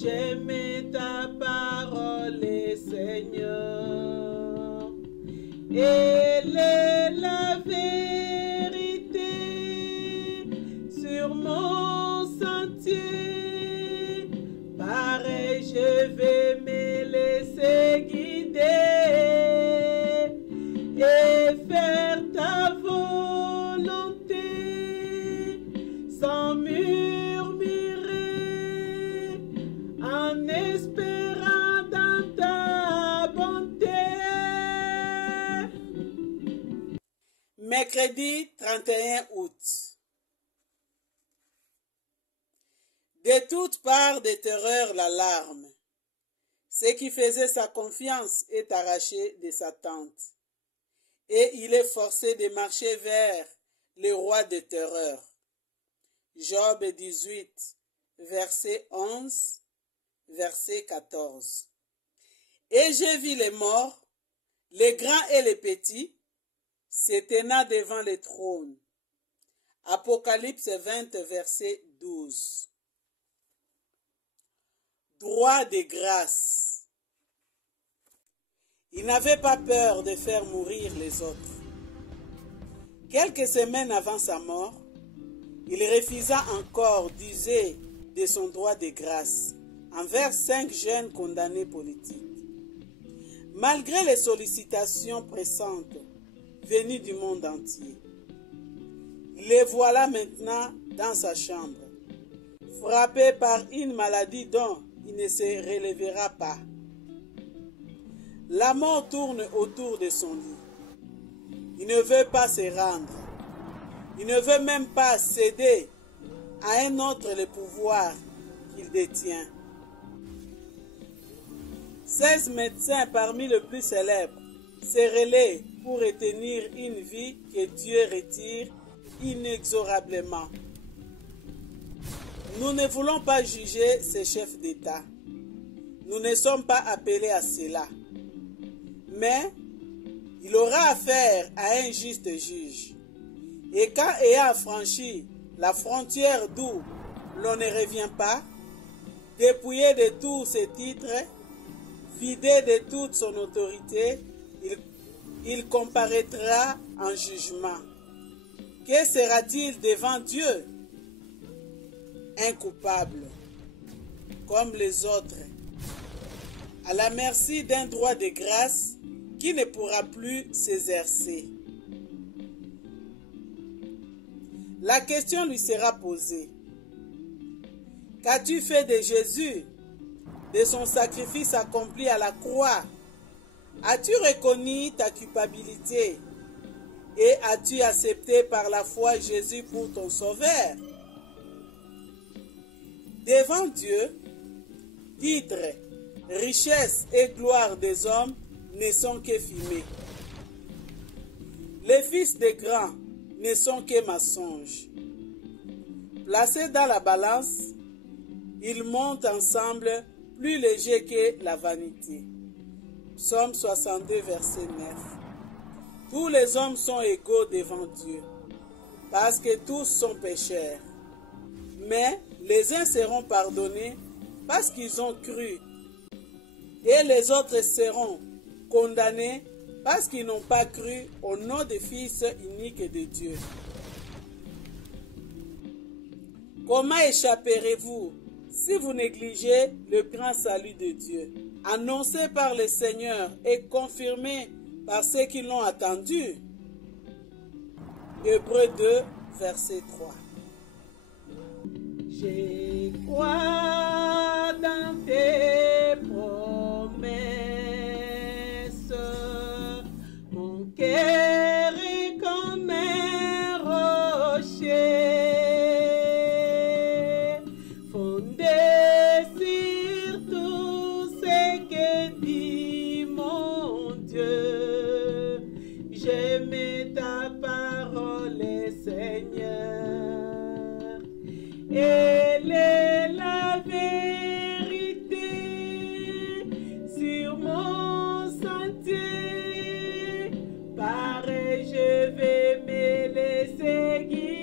J'aimais ta parole, Seigneur. Elle est la vérité sur mon sentier. Pareil, je vais me laisser guider et faire ta volonté sans murmurer, en espérant dans ta bonté. Mercredi 31 août. De toutes parts des terreurs l'alarme. Ce qui faisait sa confiance est arraché de sa tente. Et il est forcé de marcher vers le roi des terreurs. Job 18, verset 11, verset 14. Et j'ai vu les morts, les grands et les petits, se tenant devant le trône. Apocalypse 20, verset 12. Droit de grâce. Il n'avait pas peur de faire mourir les autres. Quelques semaines avant sa mort, il refusa encore d'user de son droit de grâce envers 5 jeunes condamnés politiques. Malgré les sollicitations pressantes venues du monde entier, les voilà maintenant dans sa chambre, frappé par une maladie dont il ne se relèvera pas. La mort tourne autour de son lit. Il ne veut pas se rendre. Il ne veut même pas céder à un autre le pouvoir qu'il détient. 16 médecins parmi les plus célèbres se relaient pour retenir une vie que Dieu retire inexorablement. Nous ne voulons pas juger ces chefs d'État. Nous ne sommes pas appelés à cela. Mais il aura affaire à un juste juge. Et quand ayant franchi la frontière d'où l'on ne revient pas, dépouillé de tous ses titres, vidé de toute son autorité, il comparaîtra en jugement. Que sera-t-il devant Dieu? Un coupable, comme les autres, à la merci d'un droit de grâce qui ne pourra plus s'exercer. La question lui sera posée. Qu'as-tu fait de Jésus, de son sacrifice accompli à la croix? As-tu reconnu ta culpabilité et as-tu accepté par la foi Jésus pour ton sauveur? Devant Dieu, titre, richesse et gloire des hommes ne sont que fumée. Les fils des grands ne sont que mensonges. Placés dans la balance, ils montent ensemble plus légers que la vanité. Psaume 62, verset 9. Tous les hommes sont égaux devant Dieu, parce que tous sont pécheurs. Mais les uns seront pardonnés parce qu'ils ont cru, et les autres seront condamnés parce qu'ils n'ont pas cru au nom du Fils unique de Dieu. Comment échapperez-vous si vous négligez le grand salut de Dieu, annoncé par le Seigneur et confirmé par ceux qui l'ont attendu? Hébreux 2, verset 3. Je crois dans tes promesses, mon cœur est comme un rocher, fondé sur tout ce que dit mon Dieu. J'aime ta parole, Seigneur. Elle est la vérité sur mon sentier. Pareil, je vais me laisser guider